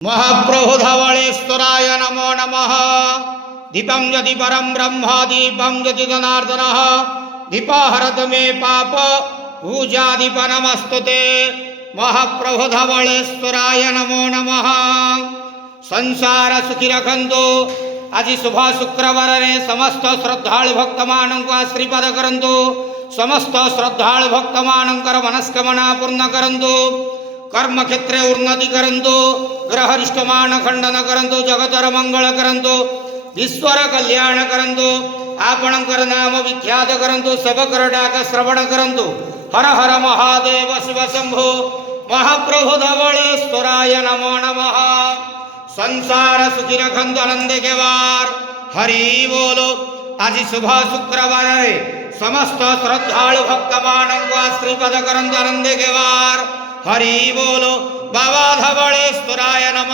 महाप्रभु धवलेश्वराय नमो नमः। दीपं यदि परं ब्रह्म दीपं यदि जनार्दनः दीपहरतु मे पाप पूजादीप नमस्तुते। महाप्रभु धवलेश्वराय नमो नमः। संसार सुखी रखंतु। आज शुभ शुक्रवार रे समस्त श्रद्धालु भक्त मानक आशीर्वाद करंतु। समस्त श्रद्धालु भक्त मानकर मनस्कामना पूर्ण करंतु। कर्म क्षेत्र उन्नति करंतु। ग्रह रिष्टमान खंडन करंतु। जगतर मंगल करंतु। ईश्वर कल्याण करंतु। आपणकर नाम विख्यात करंतु। सबकर डाक श्रवण करंतु। हर हर महादेव शिव शंभो। महाप्रभु धवलेश्वराय नमो नमः। संसार सुखी रखंतु आनंद के वार। हरि बोलो। आज शुभ शुक्रवार रे समस्त श्रद्धालु भक्त मानक आशीर्वाद करंतु आनंद के वार। हरि बोलो। बाबा धवलेश्वराय नमः।